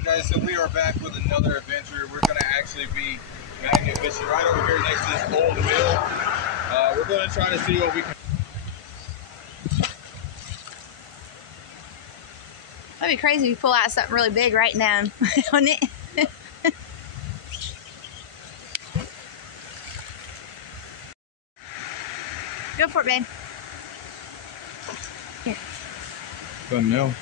Alright guys, so we are back with another adventure. We're going to actually be magnet fishing right over here next to this old mill. We're going to try to see what we can... That'd be crazy if you pull out something really big right now, wouldn't it? Go for it, babe. Here. Good mill.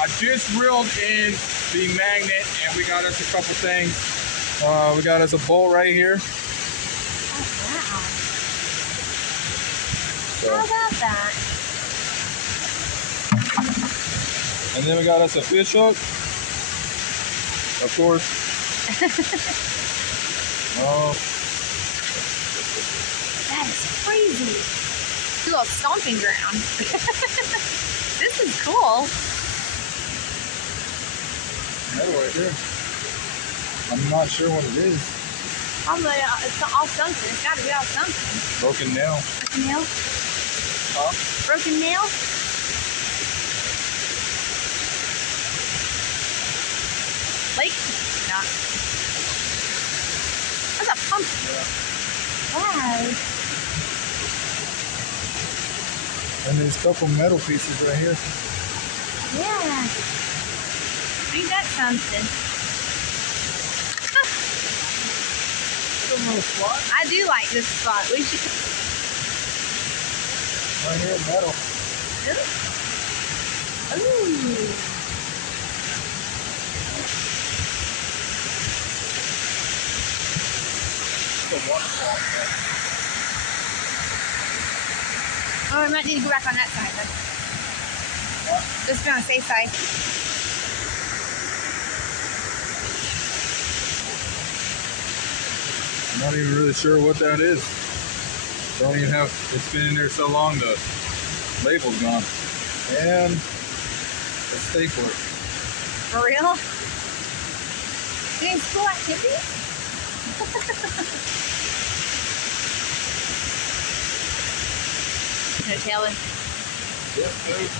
I just reeled in the magnet and we got us a couple things. We got us a bolt right here. Oh, wow. So, how about that? and then we got us a fish hook, of course. Oh, That is crazy. A little stomping ground. This is cool. metal right here. I'm not sure what it is. Probably it's off something. It's got to be off something. Broken nail. Broken nail? Huh? Broken nail? Lake? No. That's a pumpkin. Yeah. Wow. And there's a couple metal pieces right here. Yeah. Ain't that something? I do like this spot. We should. Right here, metal. Ooh. Oh, we might need to go back on that side then. Just be on the safe side. I'm not even really sure what that is. Don't even have, it's been in there so long the label's gone. And a stapler. For real? Doing school activities? No telling. Yep, dude.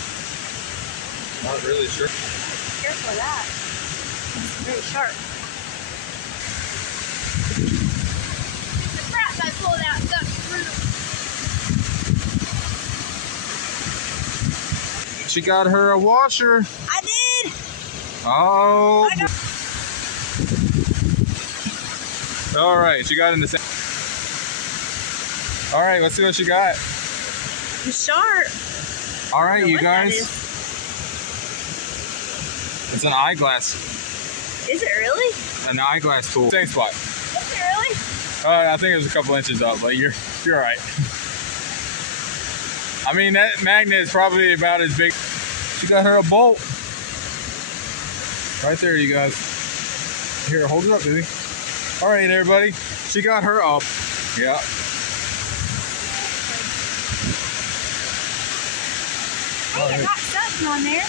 Not really sure. Careful of that. It's very sharp. The crap I pulled out stuck through. She got her a washer. I did! Oh. I got All right, she got in the same. All right, let's see what she got. it's sharp. All right, you What that guys. is. It's an eyeglass. Is it really? An eyeglass tool. Same spot. Is it really? I think it was a couple inches up, but you're all right. I mean, that magnet is probably about as big. She got her a bolt. Right there, you guys. Here, hold it up, baby. All right, everybody. She got her up. Yeah. Hey, I got something on there.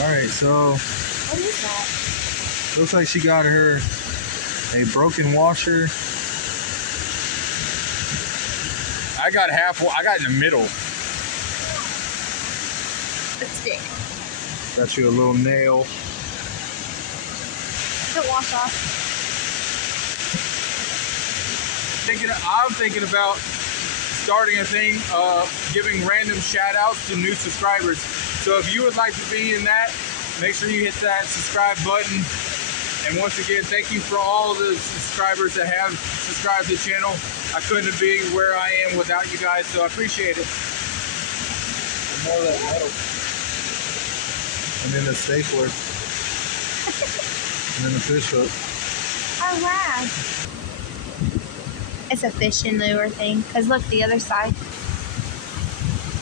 All right, so What is that? looks like she got her a broken washer. I got in the middle. A stick. Got you a little nail. Don't wash off. I'm thinking about starting a thing, giving random shout outs to new subscribers. So if you would like to be in that, make sure you hit that subscribe button. And once again, thank you for all the subscribers that have subscribed to the channel. I couldn't be where I am without you guys, so I appreciate it. More of that metal. And then the stapler. And then the fish hook. Oh, wow. It's a fishing lure thing. Because look, the other side.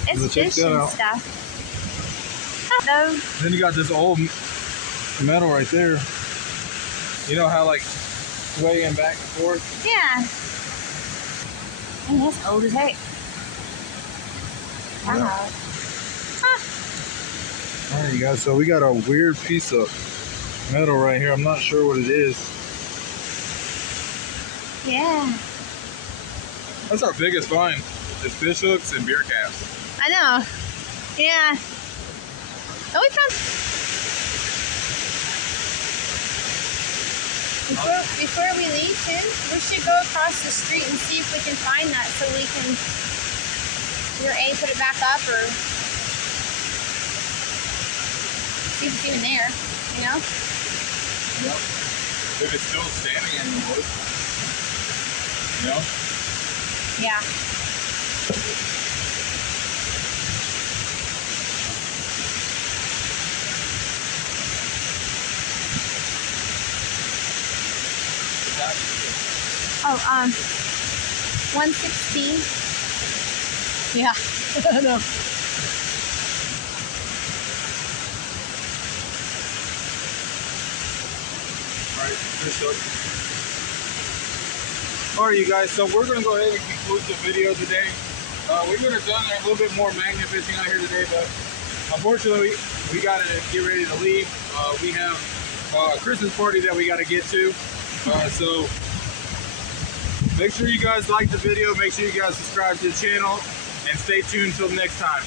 It's fishing stuff. Hello. Then you got this old metal right there. You know how like swaying back and forth? Yeah. Man, that's old as heck. Wow. Yeah. Huh. All right, you guys. So we got a weird piece of metal right here. I'm not sure what it is. Yeah. That's our biggest find, is fish hooks and beer caps. I know. Yeah. Oh, we found... Before we leave, too, we should go across the street and see if we can find that so we can either A, put it back up or see if it's even there, you know? Yep. If it's still standing in the wood. You know? Yeah. Oh, 116. Yeah. I know. Alright, you guys, so we're going to go ahead and conclude the video today. We could have done a little bit more magnet fishing out here today, but unfortunately, we got to get ready to leave. We have a Christmas party that we got to get to. So make sure you guys like the video, make sure you guys subscribe to the channel, and stay tuned until next time.